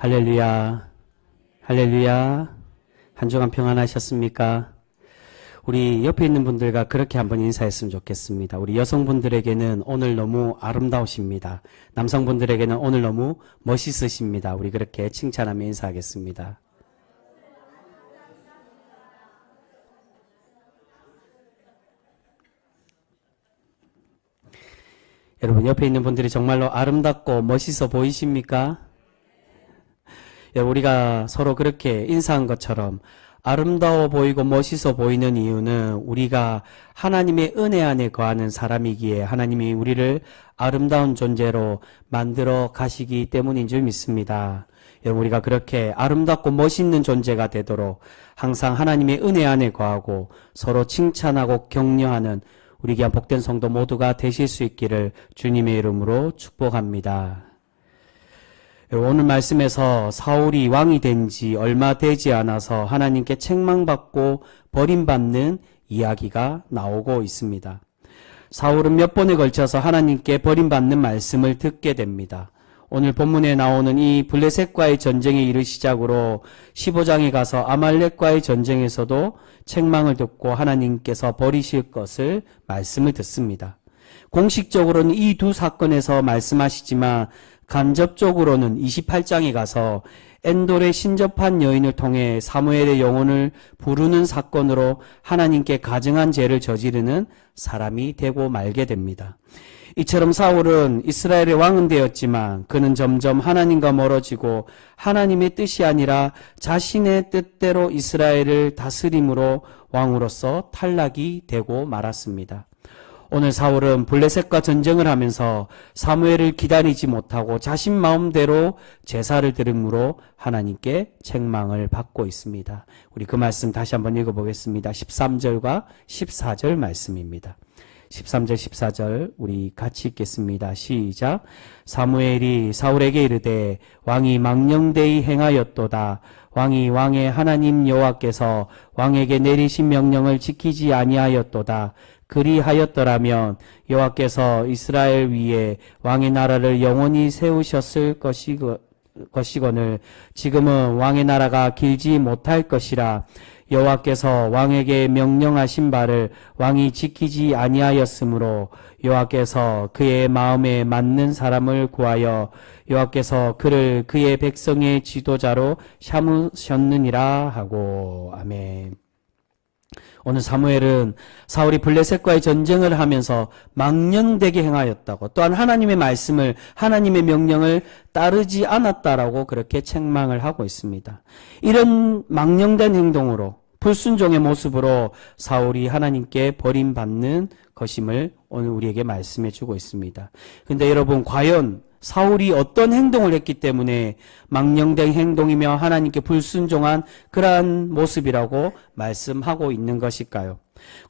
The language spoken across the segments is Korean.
할렐루야, 할렐루야. 한 주간 평안하셨습니까? 우리 옆에 있는 분들과 그렇게 한번 인사했으면 좋겠습니다. 우리 여성분들에게는 오늘 너무 아름다우십니다. 남성분들에게는 오늘 너무 멋있으십니다. 우리 그렇게 칭찬하며 인사하겠습니다. 여러분, 옆에 있는 분들이 정말로 아름답고 멋있어 보이십니까? 우리가 서로 그렇게 인사한 것처럼 아름다워 보이고 멋있어 보이는 이유는 우리가 하나님의 은혜 안에 거하는 사람이기에 하나님이 우리를 아름다운 존재로 만들어 가시기 때문인 줄 믿습니다. 여러분, 우리가 그렇게 아름답고 멋있는 존재가 되도록 항상 하나님의 은혜 안에 거하고 서로 칭찬하고 격려하는 우리 귀한 복된 성도 모두가 되실 수 있기를 주님의 이름으로 축복합니다. 오늘 말씀에서 사울이 왕이 된 지 얼마 되지 않아서 하나님께 책망받고 버림받는 이야기가 나오고 있습니다. 사울은 몇 번에 걸쳐서 하나님께 버림받는 말씀을 듣게 됩니다. 오늘 본문에 나오는 이 블레셋과의 전쟁에 이르 시작으로 15장에 가서 아말렉과의 전쟁에서도 책망을 듣고 하나님께서 버리실 것을 말씀을 듣습니다. 공식적으로는 이 두 사건에서 말씀하시지만 간접적으로는 28장에 가서 엔돌에 신접한 여인을 통해 사무엘의 영혼을 부르는 사건으로 하나님께 가증한 죄를 저지르는 사람이 되고 말게 됩니다. 이처럼 사울은 이스라엘의 왕은 되었지만 그는 점점 하나님과 멀어지고 하나님의 뜻이 아니라 자신의 뜻대로 이스라엘을 다스림으로 왕으로서 탈락이 되고 말았습니다. 오늘 사울은 블레셋과 전쟁을 하면서 사무엘을 기다리지 못하고 자신 마음대로 제사를 드림으로 하나님께 책망을 받고 있습니다. 우리 그 말씀 다시 한번 읽어보겠습니다. 13절과 14절 말씀입니다. 13절 14절 우리 같이 읽겠습니다. 시작. 사무엘이 사울에게 이르되 왕이 망령되이 행하였도다. 왕이 왕의 하나님 여호와께서 왕에게 내리신 명령을 지키지 아니하였도다. 그리하였더라면 여호와께서 이스라엘 위에 왕의 나라를 영원히 세우셨을 것이거늘 지금은 왕의 나라가 길지 못할 것이라. 여호와께서 왕에게 명령하신 바를 왕이 지키지 아니하였으므로 여호와께서 그의 마음에 맞는 사람을 구하여 여호와께서 그를 그의 백성의 지도자로 삼으셨느니라 하고. 아멘. 오늘 사무엘은 사울이 블레셋과의 전쟁을 하면서 망령되게 행하였다고, 또한 하나님의 말씀을, 하나님의 명령을 따르지 않았다라고 그렇게 책망을 하고 있습니다. 이런 망령된 행동으로, 불순종의 모습으로 사울이 하나님께 버림받는 것임을 오늘 우리에게 말씀해 주고 있습니다. 근데 여러분, 과연 사울이 어떤 행동을 했기 때문에 망령된 행동이며 하나님께 불순종한 그러한 모습이라고 말씀하고 있는 것일까요?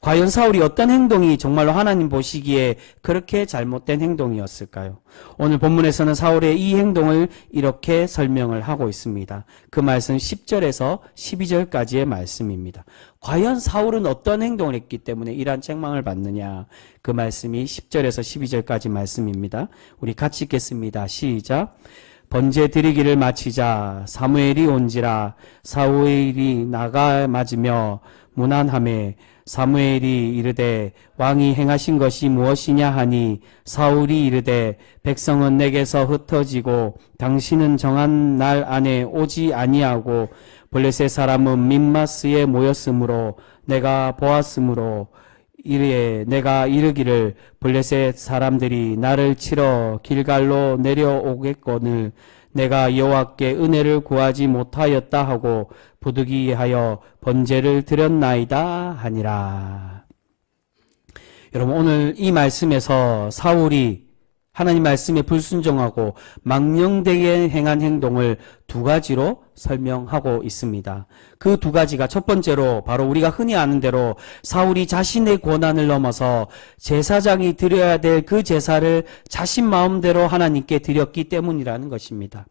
과연 사울이 어떤 행동이 정말로 하나님 보시기에 그렇게 잘못된 행동이었을까요? 오늘 본문에서는 사울의 이 행동을 이렇게 설명을 하고 있습니다. 그 말씀 10절에서 12절까지의 말씀입니다. 과연 사울은 어떤 행동을 했기 때문에 이러한 책망을 받느냐? 그 말씀이 10절에서 12절까지 말씀입니다. 우리 같이 읽겠습니다. 시작. 번제 드리기를 마치자 사무엘이 온지라. 사무엘이 나가 맞으며 문안하매 사무엘이 이르되 왕이 행하신 것이 무엇이냐 하니 사울이 이르되 백성은 내게서 흩어지고 당신은 정한 날 안에 오지 아니하고 블레셋 사람은 민마스에 모였으므로 내가 보았으므로 이르에 내가 이르기를 블레셋 사람들이 나를 치러 길갈로 내려오겠거늘 내가 여호와께 은혜를 구하지 못하였다 하고 부득이하여 번제를 드렸나이다 하니라. 여러분, 오늘 이 말씀에서 사울이 하나님 말씀에 불순종하고 망령되게 행한 행동을 두 가지로 설명하고 있습니다. 그 두 가지가 첫 번째로 바로 우리가 흔히 아는 대로 사울이 자신의 권한을 넘어서 제사장이 드려야 될 그 제사를 자신 마음대로 하나님께 드렸기 때문이라는 것입니다.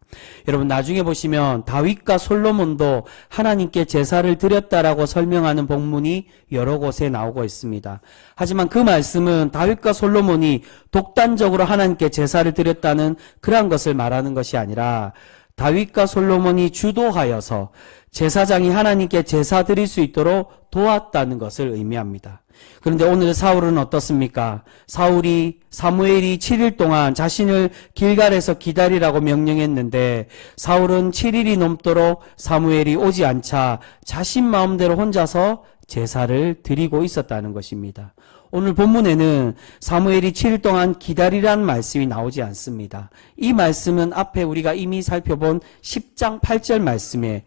여러분, 나중에 보시면 다윗과 솔로몬도 하나님께 제사를 드렸다라고 설명하는 본문이 여러 곳에 나오고 있습니다. 하지만 그 말씀은 다윗과 솔로몬이 독단적으로 하나님께 제사를 드렸다는 그러한 것을 말하는 것이 아니라 다윗과 솔로몬이 주도하여서 제사장이 하나님께 제사 드릴 수 있도록 도왔다는 것을 의미합니다. 그런데 오늘 사울은 어떻습니까? 사무엘이 7일 동안 자신을 길갈에서 기다리라고 명령했는데 사울은 7일이 넘도록 사무엘이 오지 않자 자신 마음대로 혼자서 제사를 드리고 있었다는 것입니다. 오늘 본문에는 사무엘이 7일 동안 기다리라는 말씀이 나오지 않습니다. 이 말씀은 앞에 우리가 이미 살펴본 10장 8절 말씀에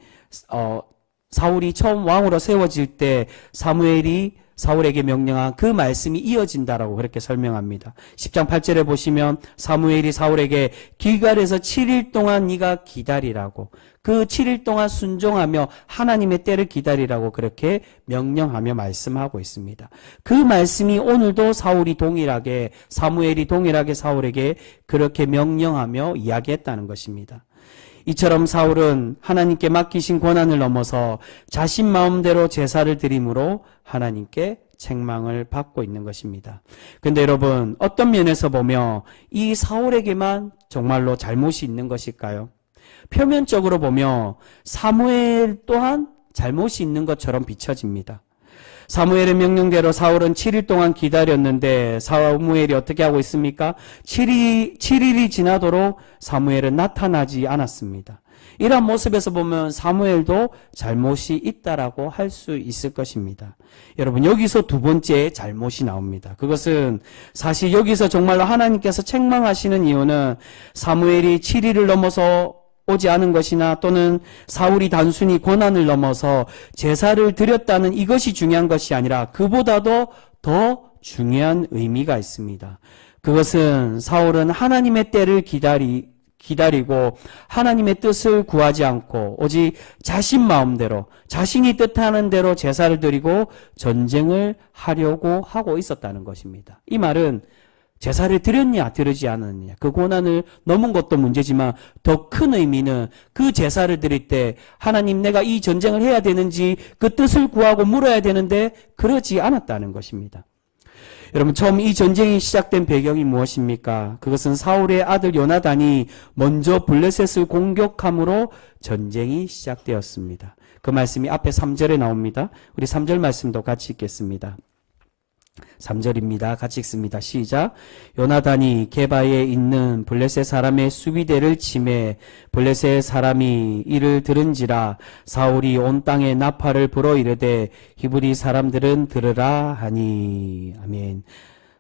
사울이 처음 왕으로 세워질 때 사무엘이 사울에게 명령한 그 말씀이 이어진다라고 그렇게 설명합니다. 10장 8절에 보시면 사무엘이 사울에게 길갈에서 7일 동안 네가 기다리라고, 그 7일 동안 순종하며 하나님의 때를 기다리라고 그렇게 명령하며 말씀하고 있습니다. 그 말씀이 오늘도 사무엘이 동일하게 사울에게 그렇게 명령하며 이야기했다는 것입니다. 이처럼 사울은 하나님께 맡기신 권한을 넘어서 자신 마음대로 제사를 드림으로 하나님께 책망을 받고 있는 것입니다. 그런데 여러분, 어떤 면에서 보면 이 사울에게만 정말로 잘못이 있는 것일까요? 표면적으로 보면 사무엘 또한 잘못이 있는 것처럼 비춰집니다. 사무엘의 명령대로 사울은 7일 동안 기다렸는데 사무엘이 어떻게 하고 있습니까? 7일이 지나도록 사무엘은 나타나지 않았습니다. 이런 모습에서 보면 사무엘도 잘못이 있다라고 할 수 있을 것입니다. 여러분, 여기서 두 번째 잘못이 나옵니다. 그것은 사실 여기서 정말로 하나님께서 책망하시는 이유는 사무엘이 7일을 넘어서 오지 않은 것이나 또는 사울이 단순히 권한을 넘어서 제사를 드렸다는 이것이 중요한 것이 아니라 그보다도 더 중요한 의미가 있습니다. 그것은 사울은 하나님의 때를 기다리고 하나님의 뜻을 구하지 않고 오직 자신 마음대로 자신이 뜻하는 대로 제사를 드리고 전쟁을 하려고 하고 있었다는 것입니다. 이 말은 제사를 드렸냐 드리지 않았느냐 그 고난을 넘은 것도 문제지만 더 큰 의미는 그 제사를 드릴 때 하나님, 내가 이 전쟁을 해야 되는지 그 뜻을 구하고 물어야 되는데 그러지 않았다는 것입니다. 여러분, 처음 이 전쟁이 시작된 배경이 무엇입니까? 그것은 사울의 아들 요나단이 먼저 블레셋을 공격함으로 전쟁이 시작되었습니다. 그 말씀이 앞에 3절에 나옵니다. 우리 3절 말씀도 같이 읽겠습니다. 3절입니다. 같이 읽습니다. 시작. 요나단이 게바에 있는 블레셋 사람의 수비대를 치매 블레셋 사람이 이를 들은지라 사울이 온 땅에 나팔을 불어 이르되 히브리 사람들은 들으라 하니. 아멘.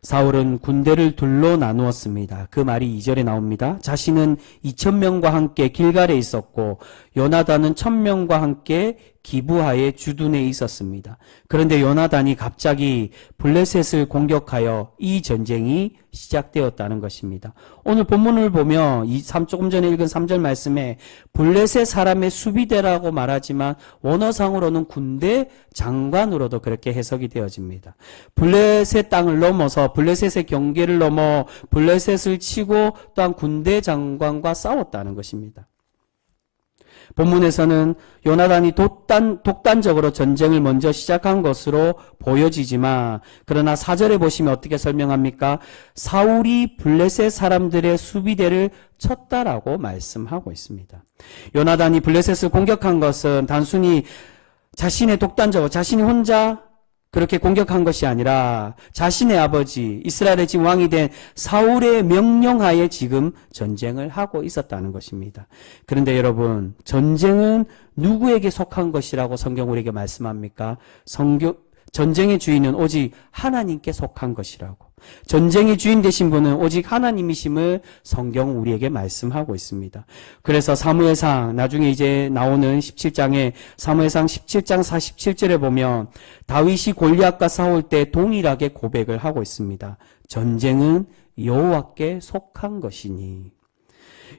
사울은 군대를 둘로 나누었습니다. 그 말이 2절에 나옵니다. 자신은 2,000명과 함께 길갈에 있었고 요나단은 1,000명과 함께 기브하에 주둔해 있었습니다. 그런데 요나단이 갑자기 블레셋을 공격하여 이 전쟁이 시작되었다는 것입니다. 오늘 본문을 보면 조금 전에 읽은 3절 말씀에 블레셋 사람의 수비대라고 말하지만 원어상으로는 군대 장관으로도 그렇게 해석이 되어집니다. 블레셋 땅을 넘어서 블레셋의 경계를 넘어 블레셋을 치고 또한 군대 장관과 싸웠다는 것입니다. 본문에서는 요나단이 독단적으로 전쟁을 먼저 시작한 것으로 보여지지만 그러나 4절에 보시면 어떻게 설명합니까? 사울이 블레셋 사람들의 수비대를 쳤다라고 말씀하고 있습니다. 요나단이 블레셋을 공격한 것은 단순히 자신이 혼자 그렇게 공격한 것이 아니라 자신의 아버지 이스라엘의 지금 왕이 된 사울의 명령하에 지금 전쟁을 하고 있었다는 것입니다. 그런데 여러분, 전쟁은 누구에게 속한 것이라고 성경 우리에게 말씀합니까? 전쟁의 주인은 오직 하나님께 속한 것이라고. 전쟁의 주인 되신 분은 오직 하나님이심을 성경 우리에게 말씀하고 있습니다. 그래서 사무엘상 나중에 이제 나오는 17장에 사무엘상 17장 47절에 보면 다윗이 골리앗과 싸울 때 동일하게 고백을 하고 있습니다. 전쟁은 여호와께 속한 것이니.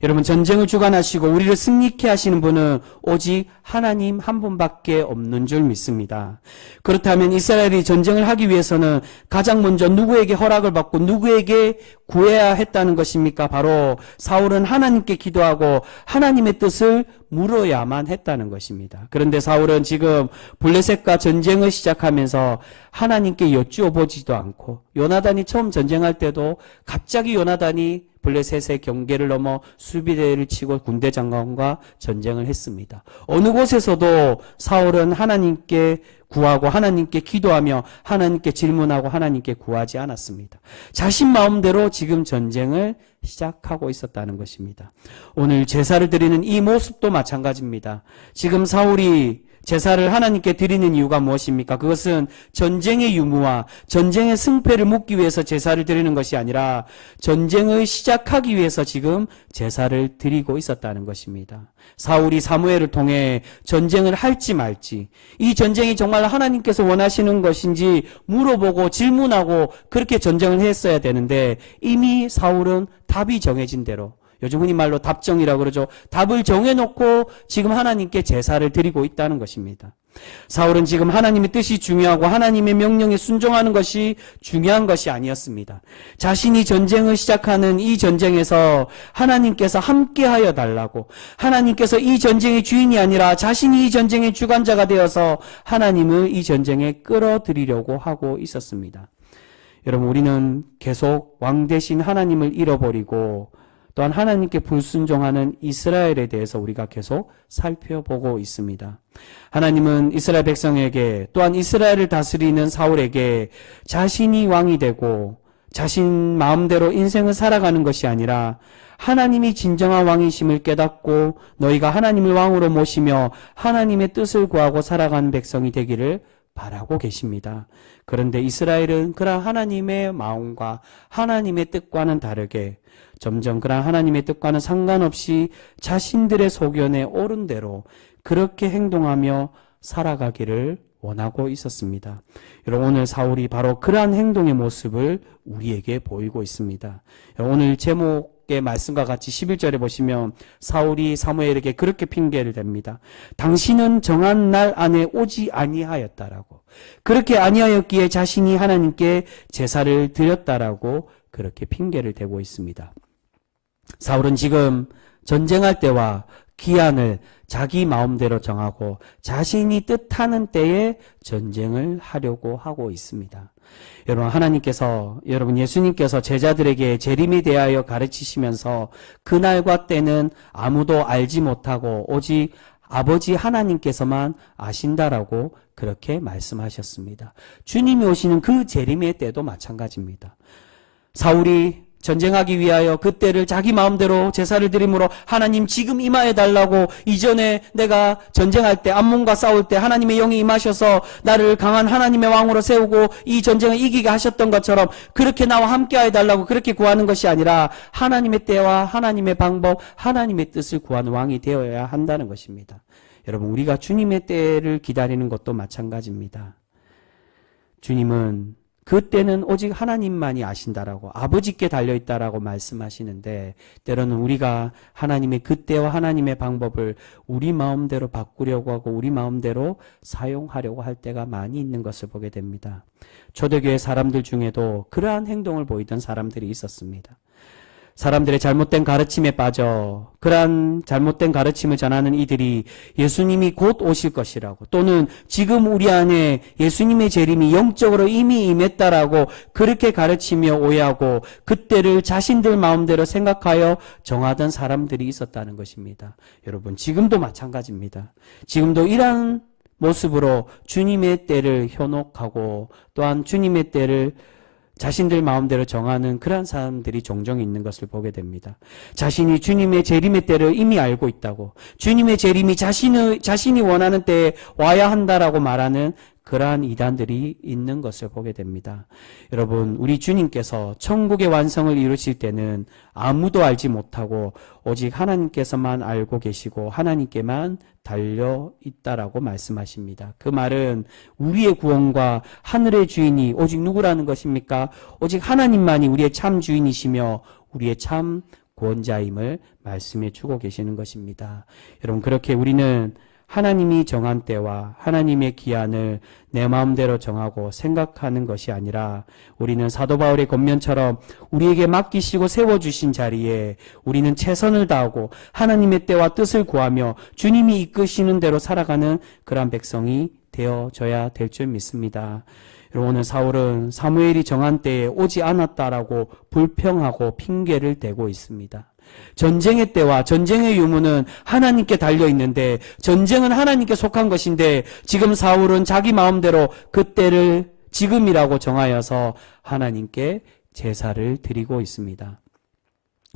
여러분, 전쟁을 주관하시고 우리를 승리케 하시는 분은 오직 하나님 한 분밖에 없는 줄 믿습니다. 그렇다면 이스라엘이 전쟁을 하기 위해서는 가장 먼저 누구에게 허락을 받고 누구에게 구해야 했다는 것입니까? 바로 사울은 하나님께 기도하고 하나님의 뜻을 물어야만 했다는 것입니다. 그런데 사울은 지금 블레셋과 전쟁을 시작하면서 하나님께 여쭈어 보지도 않고 요나단이 처음 전쟁할 때도 갑자기 요나단이 블레셋의 경계를 넘어 수비대를 치고 군대 장관과 전쟁을 했습니다. 어느 곳에서도 사울은 하나님께 구하고 하나님께 기도하며 하나님께 질문하고 하나님께 구하지 않았습니다. 자신 마음대로 지금 전쟁을 시작하고 있었다는 것입니다. 오늘 제사를 드리는 이 모습도 마찬가지입니다. 지금 사울이 제사를 하나님께 드리는 이유가 무엇입니까? 그것은 전쟁의 유무와 전쟁의 승패를 묻기 위해서 제사를 드리는 것이 아니라 전쟁을 시작하기 위해서 지금 제사를 드리고 있었다는 것입니다. 사울이 사무엘을 통해 전쟁을 할지 말지, 이 전쟁이 정말 하나님께서 원하시는 것인지 물어보고 질문하고 그렇게 전쟁을 했어야 되는데, 이미 사울은 답이 정해진 대로, 요즘 흔히 말로 답정이라고 그러죠. 답을 정해놓고 지금 하나님께 제사를 드리고 있다는 것입니다. 사울은 지금 하나님의 뜻이 중요하고 하나님의 명령에 순종하는 것이 중요한 것이 아니었습니다. 자신이 전쟁을 시작하는 이 전쟁에서 하나님께서 함께하여 달라고, 하나님께서 이 전쟁의 주인이 아니라 자신이 이 전쟁의 주관자가 되어서 하나님을 이 전쟁에 끌어들이려고 하고 있었습니다. 여러분, 우리는 계속 왕 대신 하나님을 잃어버리고 또한 하나님께 불순종하는 이스라엘에 대해서 우리가 계속 살펴보고 있습니다. 하나님은 이스라엘 백성에게, 또한 이스라엘을 다스리는 사울에게 자신이 왕이 되고 자신 마음대로 인생을 살아가는 것이 아니라 하나님이 진정한 왕이심을 깨닫고 너희가 하나님을 왕으로 모시며 하나님의 뜻을 구하고 살아가는 백성이 되기를 바라고 계십니다. 그런데 이스라엘은 그러한 하나님의 마음과 하나님의 뜻과는 다르게 점점 그러한 하나님의 뜻과는 상관없이 자신들의 소견에 옳은 대로 그렇게 행동하며 살아가기를 원하고 있었습니다. 여러분, 오늘 사울이 바로 그러한 행동의 모습을 우리에게 보이고 있습니다. 오늘 제목의 말씀과 같이 11절에 보시면 사울이 사무엘에게 그렇게 핑계를 댑니다. 당신은 정한 날 안에 오지 아니하였다라고, 그렇게 아니하였기에 자신이 하나님께 제사를 드렸다라고 그렇게 핑계를 대고 있습니다. 사울은 지금 전쟁할 때와 기한을 자기 마음대로 정하고 자신이 뜻하는 때에 전쟁을 하려고 하고 있습니다. 여러분, 하나님께서, 여러분 예수님께서 제자들에게 재림에 대하여 가르치시면서 그날과 때는 아무도 알지 못하고 오직 아버지 하나님께서만 아신다라고 그렇게 말씀하셨습니다. 주님이 오시는 그 재림의 때도 마찬가지입니다. 사울이 전쟁하기 위하여 그때를 자기 마음대로 제사를 드림으로 하나님 지금 임하여 달라고, 이전에 내가 전쟁할 때 암몬과 싸울 때 하나님의 영이 임하셔서 나를 강한 하나님의 왕으로 세우고 이 전쟁을 이기게 하셨던 것처럼 그렇게 나와 함께하여 달라고 그렇게 구하는 것이 아니라 하나님의 때와 하나님의 방법, 하나님의 뜻을 구하는 왕이 되어야 한다는 것입니다. 여러분, 우리가 주님의 때를 기다리는 것도 마찬가지입니다. 주님은 그때는 오직 하나님만이 아신다라고, 아버지께 달려있다라고 말씀하시는데, 때로는 우리가 하나님의 그때와 하나님의 방법을 우리 마음대로 바꾸려고 하고 우리 마음대로 사용하려고 할 때가 많이 있는 것을 보게 됩니다. 초대교회 사람들 중에도 그러한 행동을 보이던 사람들이 있었습니다. 사람들의 잘못된 가르침에 빠져 그러한 잘못된 가르침을 전하는 이들이 예수님이 곧 오실 것이라고, 또는 지금 우리 안에 예수님의 재림이 영적으로 이미 임했다라고 그렇게 가르치며 오해하고 그때를 자신들 마음대로 생각하여 정하던 사람들이 있었다는 것입니다. 여러분, 지금도 마찬가지입니다. 지금도 이러한 모습으로 주님의 때를 현혹하고 또한 주님의 때를 자신들 마음대로 정하는 그러한 사람들이 종종 있는 것을 보게 됩니다. 자신이 주님의 재림의 때를 이미 알고 있다고, 주님의 재림이 자신이 원하는 때에 와야 한다라고 말하는 그러한 이단들이 있는 것을 보게 됩니다. 여러분, 우리 주님께서 천국의 완성을 이루실 때는 아무도 알지 못하고 오직 하나님께서만 알고 계시고 하나님께만 달려 있다라고 말씀하십니다. 그 말은 우리의 구원과 하늘의 주인이 오직 누구라는 것입니까? 오직 하나님만이 우리의 참 주인이시며 우리의 참 구원자임을 말씀해 주고 계시는 것입니다. 여러분, 그렇게 우리는 하나님이 정한 때와 하나님의 기한을 내 마음대로 정하고 생각하는 것이 아니라 우리는 사도 바울의 권면처럼 우리에게 맡기시고 세워주신 자리에 우리는 최선을 다하고 하나님의 때와 뜻을 구하며 주님이 이끄시는 대로 살아가는 그러한 백성이 되어져야 될 줄 믿습니다. 여러분, 오늘 사울은 사무엘이 정한 때에 오지 않았다라고 불평하고 핑계를 대고 있습니다. 전쟁의 때와 전쟁의 유무는 하나님께 달려 있는데, 전쟁은 하나님께 속한 것인데, 지금 사울은 자기 마음대로 그 때를 지금이라고 정하여서 하나님께 제사를 드리고 있습니다.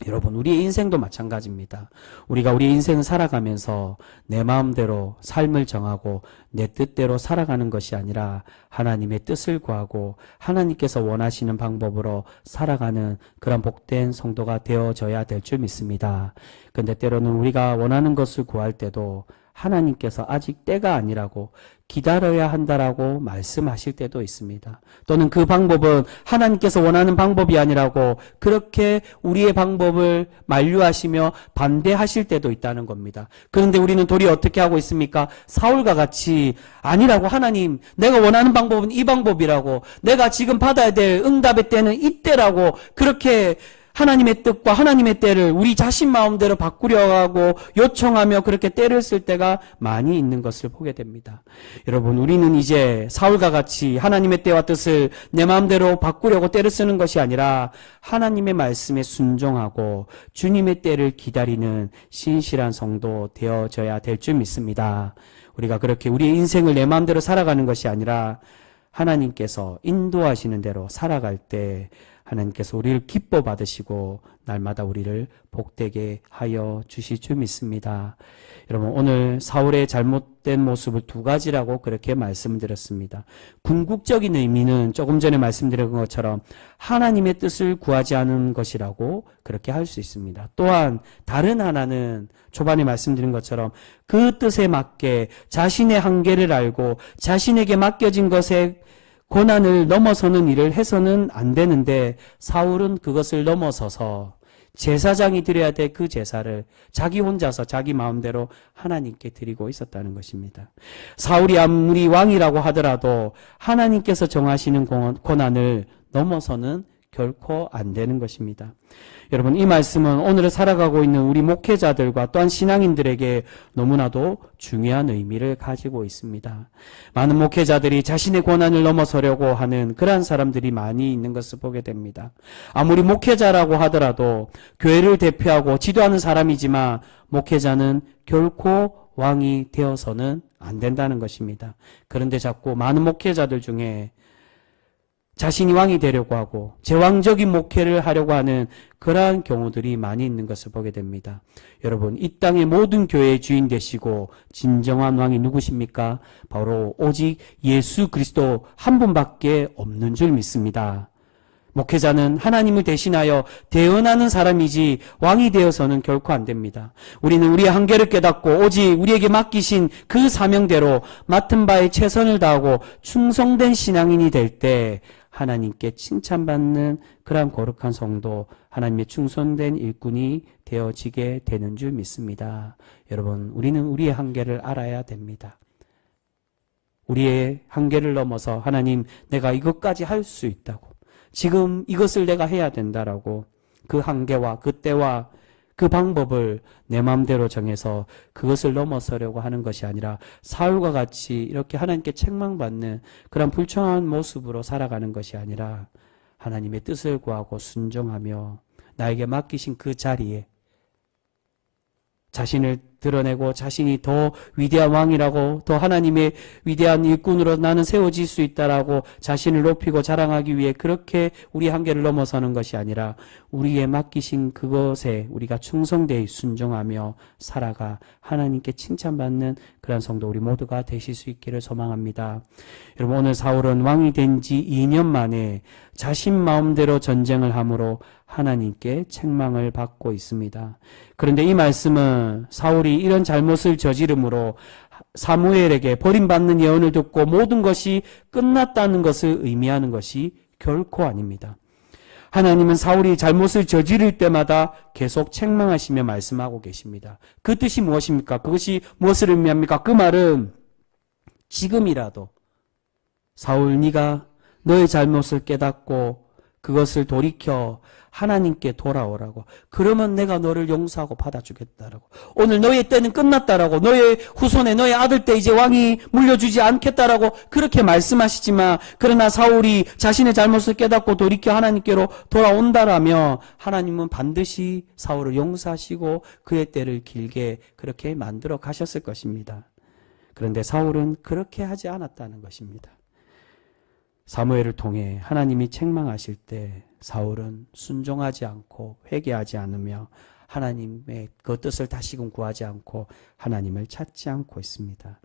여러분, 우리의 인생도 마찬가지입니다. 우리가 우리의 인생을 살아가면서 내 마음대로 삶을 정하고 내 뜻대로 살아가는 것이 아니라 하나님의 뜻을 구하고 하나님께서 원하시는 방법으로 살아가는 그런 복된 성도가 되어져야 될 줄 믿습니다. 그런데 때로는 우리가 원하는 것을 구할 때도 하나님께서 아직 때가 아니라고 기다려야 한다라고 말씀하실 때도 있습니다. 또는 그 방법은 하나님께서 원하는 방법이 아니라고 그렇게 우리의 방법을 만류하시며 반대하실 때도 있다는 겁니다. 그런데 우리는 도리어 어떻게 하고 있습니까? 사울과 같이 아니라고, 하나님, 내가 원하는 방법은 이 방법이라고, 내가 지금 받아야 될 응답의 때는 이때라고, 그렇게 하나님의 뜻과 하나님의 때를 우리 자신 마음대로 바꾸려 하고 요청하며 그렇게 때를 쓸 때가 많이 있는 것을 보게 됩니다. 여러분, 우리는 이제 사울과 같이 하나님의 때와 뜻을 내 마음대로 바꾸려고 때를 쓰는 것이 아니라 하나님의 말씀에 순종하고 주님의 때를 기다리는 신실한 성도 되어져야 될 줄 믿습니다. 우리가 그렇게 우리의 인생을 내 마음대로 살아가는 것이 아니라 하나님께서 인도하시는 대로 살아갈 때 하나님께서 우리를 기뻐 받으시고 날마다 우리를 복되게 하여 주실 줄 믿습니다. 여러분, 오늘 사울의 잘못된 모습을 두 가지라고 그렇게 말씀드렸습니다. 궁극적인 의미는 조금 전에 말씀드린 것처럼 하나님의 뜻을 구하지 않은 것이라고 그렇게 할 수 있습니다. 또한 다른 하나는 초반에 말씀드린 것처럼 그 뜻에 맞게 자신의 한계를 알고 자신에게 맡겨진 것에 고난을 넘어서는 일을 해서는 안 되는데, 사울은 그것을 넘어서서 제사장이 드려야 될 그 제사를 자기 혼자서 자기 마음대로 하나님께 드리고 있었다는 것입니다. 사울이 아무리 왕이라고 하더라도 하나님께서 정하시는 고난을 넘어서는 결코 안 되는 것입니다. 여러분, 이 말씀은 오늘 살아가고 있는 우리 목회자들과 또한 신앙인들에게 너무나도 중요한 의미를 가지고 있습니다. 많은 목회자들이 자신의 고난을 넘어서려고 하는 그러한 사람들이 많이 있는 것을 보게 됩니다. 아무리 목회자라고 하더라도 교회를 대표하고 지도하는 사람이지만 목회자는 결코 왕이 되어서는 안 된다는 것입니다. 그런데 자꾸 많은 목회자들 중에 자신이 왕이 되려고 하고 제왕적인 목회를 하려고 하는 그러한 경우들이 많이 있는 것을 보게 됩니다. 여러분, 이 땅의 모든 교회의 주인 되시고 진정한 왕이 누구십니까? 바로 오직 예수 그리스도 한 분밖에 없는 줄 믿습니다. 목회자는 하나님을 대신하여 대언하는 사람이지 왕이 되어서는 결코 안 됩니다. 우리는 우리의 한계를 깨닫고 오직 우리에게 맡기신 그 사명대로 맡은 바에 최선을 다하고 충성된 신앙인이 될 때 하나님께 칭찬받는 그러한 거룩한 성도, 하나님의 충성된 일꾼이 되어지게 되는 줄 믿습니다. 여러분, 우리는 우리의 한계를 알아야 됩니다. 우리의 한계를 넘어서 하나님, 내가 이것까지 할 수 있다고, 지금 이것을 내가 해야 된다라고 그 한계와 그 때와 그 방법을 내 마음대로 정해서 그것을 넘어서려고 하는 것이 아니라 사울과 같이 이렇게 하나님께 책망받는 그런 불청한 모습으로 살아가는 것이 아니라 하나님의 뜻을 구하고 순종하며 나에게 맡기신 그 자리에 자신을 드러내고 자신이 더 위대한 왕이라고, 더 하나님의 위대한 일꾼으로 나는 세워질 수 있다라고 자신을 높이고 자랑하기 위해 그렇게 우리 한계를 넘어서는 것이 아니라 우리에 맡기신 그것에 우리가 충성되이 순종하며 살아가 하나님께 칭찬받는 그런 성도 우리 모두가 되실 수 있기를 소망합니다. 여러분, 오늘 사울은 왕이 된 지 2년 만에 자신 마음대로 전쟁을 함으로 하나님께 책망을 받고 있습니다. 그런데 이 말씀은 사울이 이런 잘못을 저지름으로 사무엘에게 버림받는 예언을 듣고 모든 것이 끝났다는 것을 의미하는 것이 결코 아닙니다. 하나님은 사울이 잘못을 저지를 때마다 계속 책망하시며 말씀하고 계십니다. 그 뜻이 무엇입니까? 그것이 무엇을 의미합니까? 그 말은 지금이라도 사울, 네가 너의 잘못을 깨닫고 그것을 돌이켜 하나님께 돌아오라고. 그러면 내가 너를 용서하고 받아주겠다라고. 오늘 너의 때는 끝났다라고. 너의 후손에 너의 아들 때 이제 왕이 물려주지 않겠다라고 그렇게 말씀하시지만, 그러나 사울이 자신의 잘못을 깨닫고 돌이켜 하나님께로 돌아온다라면 하나님은 반드시 사울을 용서하시고 그의 때를 길게 그렇게 만들어 가셨을 것입니다. 그런데 사울은 그렇게 하지 않았다는 것입니다. 사무엘을 통해 하나님이 책망하실 때 사울은 순종하지 않고 회개하지 않으며 하나님의 그 뜻을 다시금 구하지 않고 하나님을 찾지 않고 있습니다.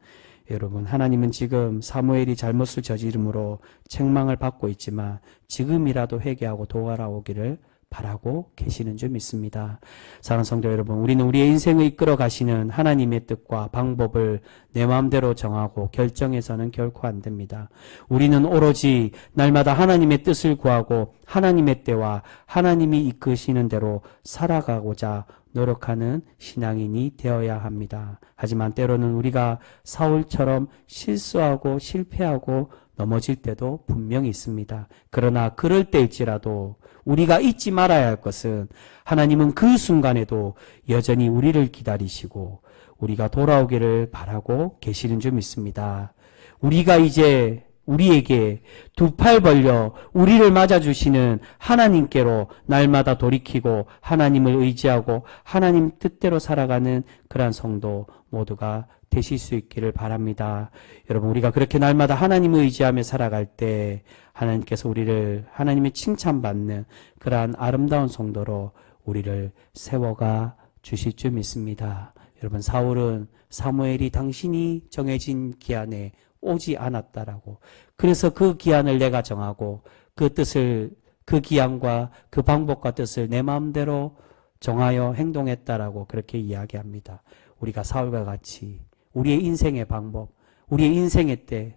여러분, 하나님은 지금 사무엘이 잘못을 저지름으로 책망을 받고 있지만 지금이라도 회개하고 돌아오기를 바라고 계시는 줄 믿습니다. 사랑하는 성도 여러분, 우리는 우리의 인생을 이끌어 가시는 하나님의 뜻과 방법을 내 마음대로 정하고 결정해서는 결코 안 됩니다. 우리는 오로지 날마다 하나님의 뜻을 구하고 하나님의 때와 하나님이 이끄시는 대로 살아가고자 노력하는 신앙인이 되어야 합니다. 하지만 때로는 우리가 사울처럼 실수하고 실패하고 넘어질 때도 분명히 있습니다. 그러나 그럴 때일지라도 우리가 잊지 말아야 할 것은 하나님은 그 순간에도 여전히 우리를 기다리시고 우리가 돌아오기를 바라고 계시는 줄 믿습니다. 우리가 이제 우리에게 두 팔 벌려 우리를 맞아주시는 하나님께로 날마다 돌이키고 하나님을 의지하고 하나님 뜻대로 살아가는 그러한 성도 모두가 되실 수 있기를 바랍니다. 여러분, 우리가 그렇게 날마다 하나님을 의지하며 살아갈 때 하나님께서 우리를 하나님의 칭찬받는 그러한 아름다운 성도로 우리를 세워가 주실 줄 믿습니다. 여러분, 사울은 사무엘이 당신이 정해진 기한에 오지 않았다라고, 그래서 그 기한을 내가 정하고 그 뜻을, 그 기한과 그 방법과 뜻을 내 마음대로 정하여 행동했다라고 그렇게 이야기합니다. 우리가 사울과 같이 우리의 인생의 방법, 우리의 인생의 때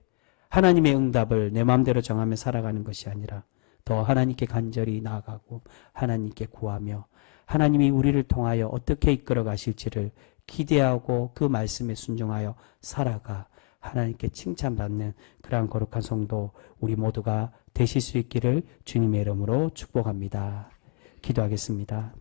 하나님의 응답을 내 마음대로 정하며 살아가는 것이 아니라 더 하나님께 간절히 나아가고 하나님께 구하며 하나님이 우리를 통하여 어떻게 이끌어 가실지를 기대하고 그 말씀에 순종하여 살아가 하나님께 칭찬받는 그러한 거룩한 성도 우리 모두가 되실 수 있기를 주님의 이름으로 축복합니다. 기도하겠습니다.